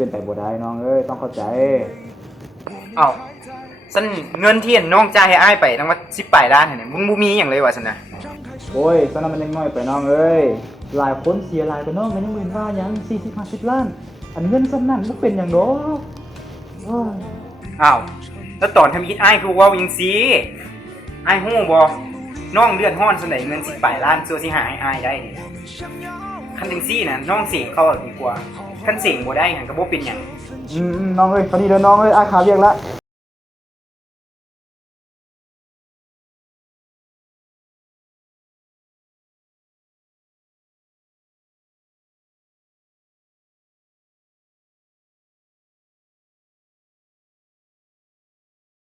เป็นไปบ่ได้น้องเอ้ยต้องเข้าใจอ้าวสันเงินที่น้องจ่ายให้อ้ายไปตั้งว่า18 ล้านเนี่ยมึงบ่มีหยังเลยว่ะสันนะโอ้ยตอนนั้นมันยังน้อยไปน้องเอ้ยหลายคนเสียหลายไปน้องก็ยังเว้นว่าหยัง40-50 ล้านอันเงินส่ำนั้นบ่เป็นหยังดอกโอ้ยอ้าวแล้วตอนทำอิฐอ้ายคือเว้าจังซี่อ้ายฮู้บ่น้องเดือดร้อนส่นใดเงิน18 ล้านซั่วสิหาให้อ้ายได้นี่คันจังซี่น่ะน้องเสกเขาดีกว่าคันเสกบ่ได้หั่นก็บ่เป็นหยังน้องเอ้ยตอนนี้เด้อน้องเอ้ยอ้ายขาเรียกละ